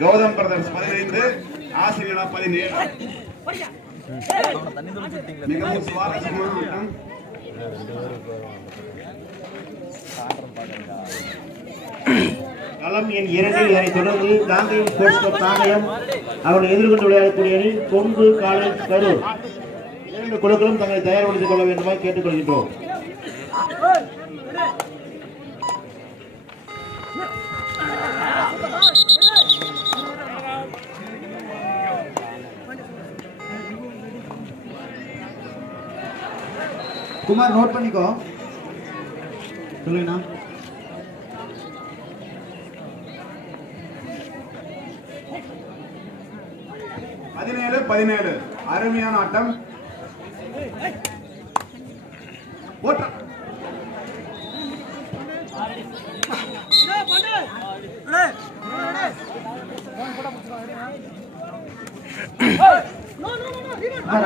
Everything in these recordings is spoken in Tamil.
கௌதம் பிரதர்ஸ் 15, ஆசிரியனா 17. மிகவும் சுவாரஸ்யமான ஆட்டம். களம் எண் 2 இதனை தொடர்ந்து காங்கேயம் ஸ்போர்ட்ஸ் கிளப் காங்கேயம் அவர்கள் எதிர்கொண்டு விளையாடக்கூடிய அணி கொங்கு காலேஜ் கரூர். 2 குழுக்களும் தங்களை தயார்படுத்திக் கொள்ள வேண்டுமாய் கேட்டுக்கொள்கின்றோம். குமார் நோட் பண்ணிக்கோ. சொல்லுங்கண்ணா. 17 அருமையான ஆட்டம்.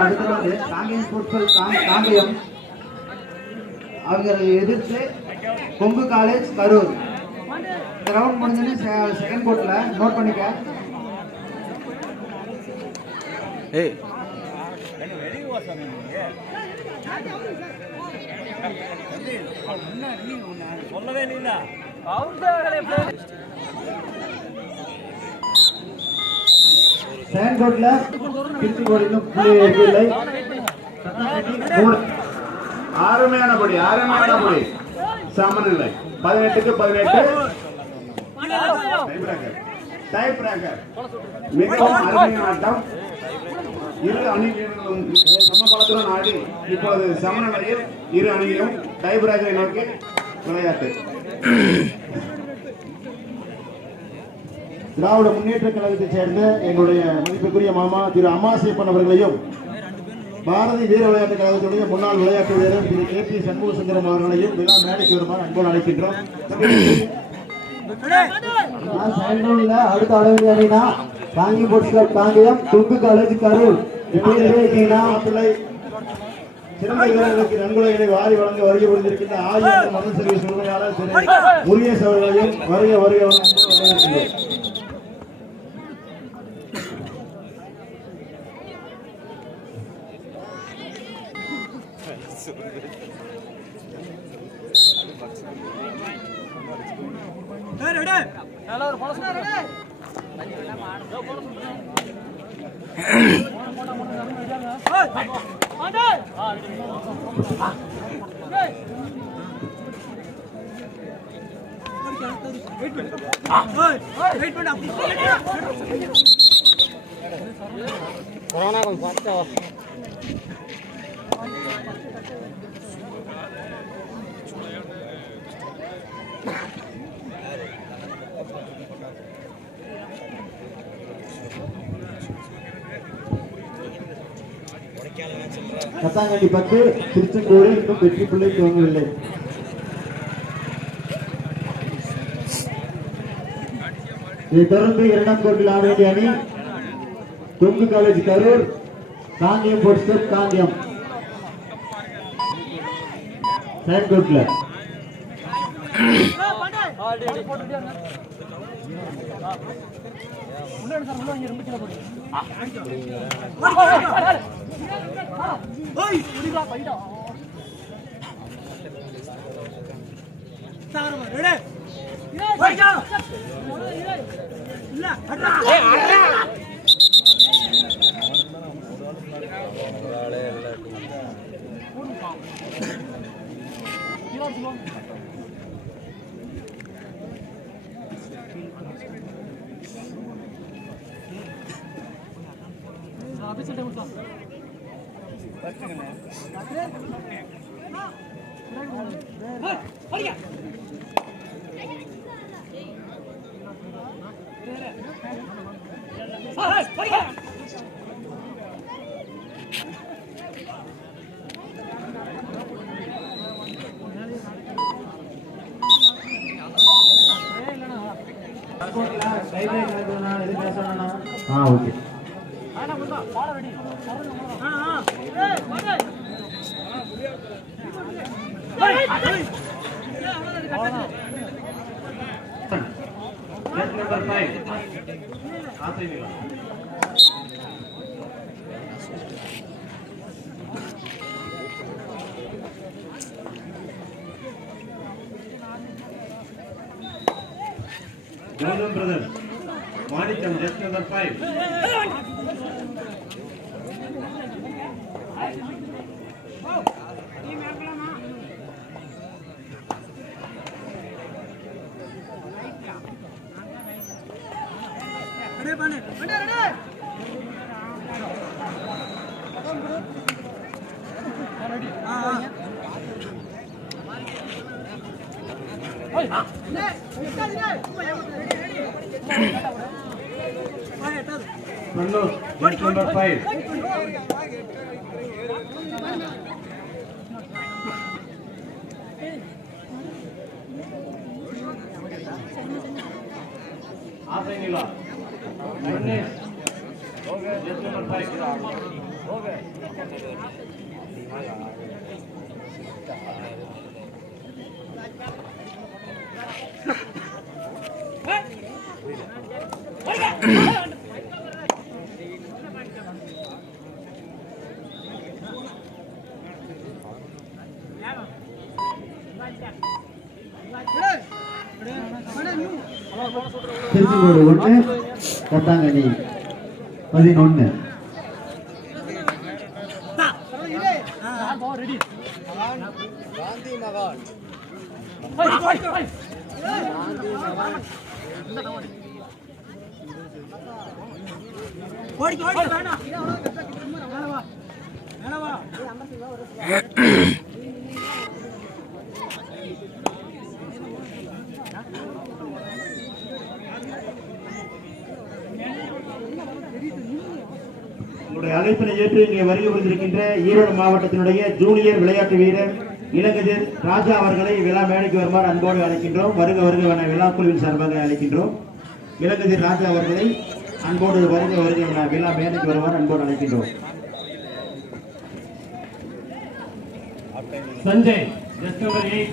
அடுத்தது காங்கேயம் ஸ்போர்ட்ஸ் காங்கேயம் அவர்களை எதிர்த்து கொங்கு காலேஜ் கரூர். கிரவுண்ட் முடிஞ்சு செகண்ட் கோர்ட்ல நோட் பண்ணிக்க. சொல்லவே இல்ல செகண்ட் கோர்ட்ல திருச்சி கோர்ட்ல புள்ளி இல்லை. அருமையான படி சமநிலை 18க்கு 18. டை பிரேக்கர் மிகவும் அருமையான ஆட்டம். இரு அணிகளும் சமபலத்துடன் ஆடி இப்பொழுது சமநிலையில் இரு அணியும் டை பிரேக்கரை நோக்கி விளையாட்டு. திராவிட முன்னேற்ற கழகத்தைச் சேர்ந்த எங்களுடைய மதிப்புக்குரிய மாமா திரு அம்மாசியப்பன் அவர்களையும் பாரதி வீர விளையாட்டுக் கழகத்துடைய முன்னாள் விளையாட்டு வீரர் திரு KP சண்முக சுந்தரம் அவர்களையும் விழா மேடைக்கு வருமாறு அன்போடு அழைக்கின்றோம். அடுத்த அளவில் அணினா Kangeyam sports club Kangeyam Kongu college Karur. சிறந்த வீரர்களுக்கு நன்கொடைகளை வாரி வழங்க வருகை புரிந்திருக்கின்ற ஆயிரம் மத சர்வீஸ் உரிமையாளர் திரு முருகேஷ் அவர்களையும் வருக வரவேற்கின்றோம். கொரோனா கொஞ்சம் பார்த்தா கத்தாங்கண்டி 10 திருச்செங்கோடு இன்னும் வெற்றி பிள்ளை துவங்கவில்லை. இதைத் தொடர்ந்து 2ஆம் கோர்ட்டில் ஆட வேண்டிய அணி Kongu college Karur Kangeyam sports club Kangeyam. Second கோர்ட்ல ஓகே. Number 5. ஆசை நிலா. Golden Brothers, Manikam, just number 5. Manoj, just number 5. Aasai Nila. Ganesh, just number 5. Tiruchengode 1, கொட்டாங்கனி 11. உங்களுடைய அழைப்பினை ஏற்று இங்கே வருகை புரிந்திருக்கின்ற ஈரோடு மாவட்டத்தினுடைய ஜூனியர் விளையாட்டு வீரர் இளங்கதிர் ராஜா அவர்களை விழா மேடைக்கு வருமாறு அன்போடு அழைக்கின்றோம். வருக வருக என விழா குழுவின் சார்பாக அழைக்கின்றோம். இளங்கதிர் ராஜா அவர்களை அன்போடு வருக வருக என விழா மேடைக்கு வருமாறு அன்போடு அழைக்கின்றோம். Sanjay, just number 8.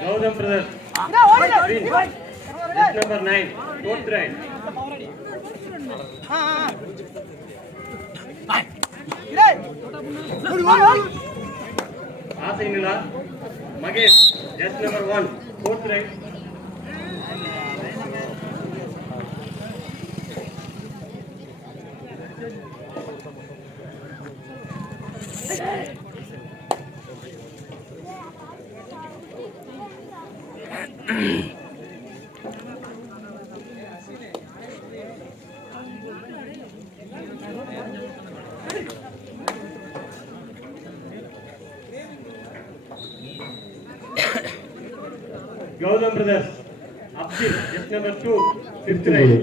Golden Brothers, just number 9, 4th rank. Aasai Nila, Magesh, just number 1, 4th rank. Golden Brothers, Abdul, just number 2, 5th rank.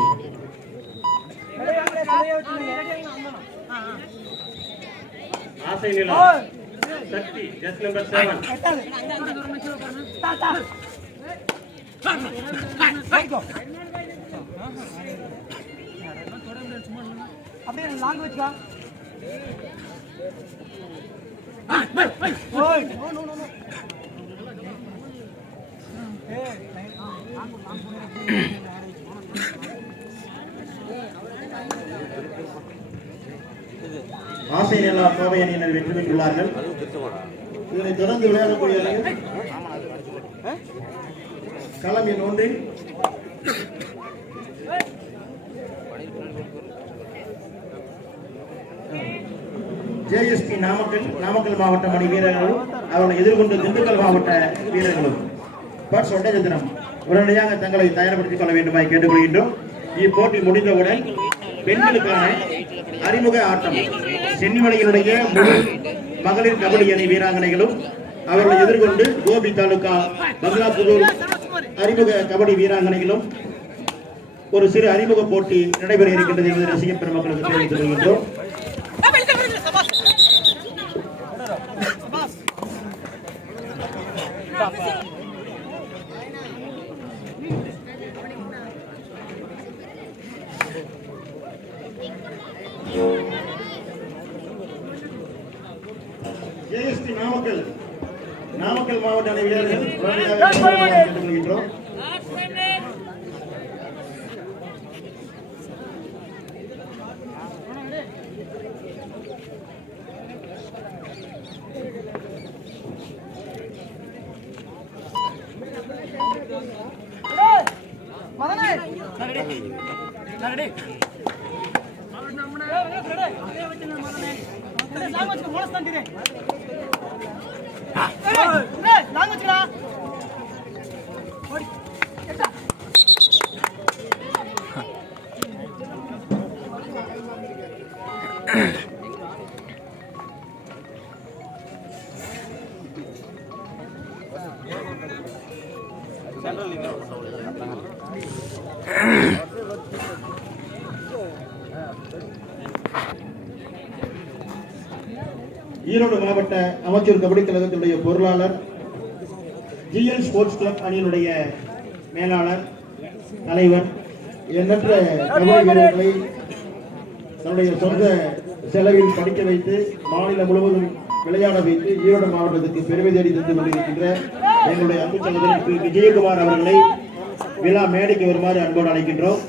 Aasai Nila, Shakti, just number 7. அப்படியே லாங்குவேஜ் கா ஆசை நிலா கோவை அணியினர் வெற்றி பெற்றுள்ளார்கள். இதனை தொடர்ந்து விளையாடக்கூடிய அணியில் களம் எண் 1 ஜேஎஸ்பி நாமக்கல் மாவட்ட அணி வீரர்களும் அவர்களை எதிர்கொண்டு திண்டுக்கல் மாவட்ட வீரர்களும் பர்ஸ் ஒட்டச்சத்திரம் உடனடியாக தங்களை தயார்படுத்திக் கொள்ள வேண்டுமாய் கேட்டுக்கொள்கின்றோம். இப்போட்டி முடிந்தவுடன் பெண்களுக்கான அறிமுக ஆட்டம் சென்னிமலையினுடைய முழு மகளிர் கபடி அணி வீராங்கனைகளும் அவர்களை எதிர்கொண்டு கோபி தாலுகா பங்களாபுதூர் அறிமுக கபடி வீராங்கனைகளும் ஒரு சிறு அறிமுக போட்டி நடைபெற இருக்கின்றது என்பதை ரசிக பெருமக்களுக்கு தெரிவித்துக் கொள்கின்றோம். ஜேஎஸ்பி நாமக்கல் நாமக்கல் மாவட்ட அணி வீரர்கள் உடனடியாக கேட்டுக்கொள்கின்றோம். ஈரோடு மாவட்ட அமைச்சர் கபடி கழகத்தினுடைய பொருளாளர், ஜிஎல் ஸ்போர்ட்ஸ் கிளப் அணியினுடைய மேலாளர், தலைவர், எண்ணற்ற கபடி வீரர்களை தன்னுடைய சொந்த செலவில் படிக்க வைத்து மாநிலம் முழுவதும் விளையாட வைத்து ஈரோடு மாவட்டத்துக்கு பெருமை தேடி தந்து கொண்டிருக்கின்ற எங்களுடைய அன்பு சகோதரர் திரு விஜயகுமார் அவர்களை விழா மேடைக்கு வருமாறு அன்போடு அழைக்கின்றோம்.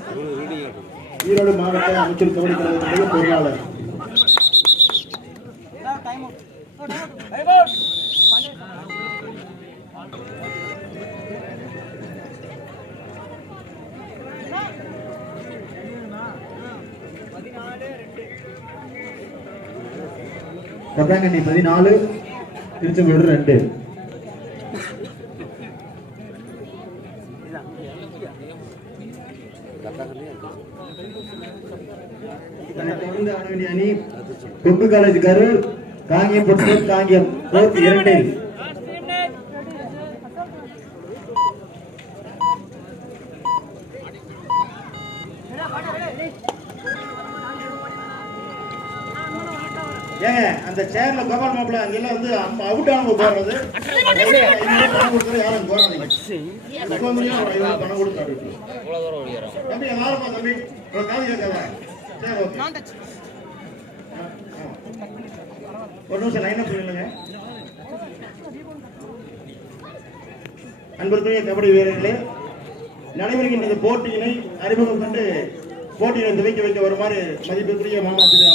ஈரோடு மாவட்ட அமைச்சர் கபடி கழகத்தினுடைய பொருளாளர். கப்ராங்கண்ணி 14, திருச்செங்கோடு 2. தொடர்ந்து ஆட வேண்டிய அணி Kongu college Karur, Kangeyam futsal Kangeyam court 2. ஏங்க அந்த சேர்ல கோபால் மாப்பிள்ள அங்கெல்லாம் வந்து அவுட் ஆனவங்க போடுறது பணம் கொடுக்குறது யாரும் போறாதீங்க. பணம் கொடுத்து தம்பி யாருப்பா தம்பி ஒரு காது கேட்காத. சரி ஓகே, ஒரு நிமிஷம் லைன் அப் சொல்லுங்க. அன்பிற்குரிய கபடி வீரர்களே, நடைபெறுகின்ற இந்த போட்டியினை அறிமுகம் கண்டு போட்டியினை துவக்கி வைக்க வருமாறு மதிப்பிற்குரிய மாமா திரு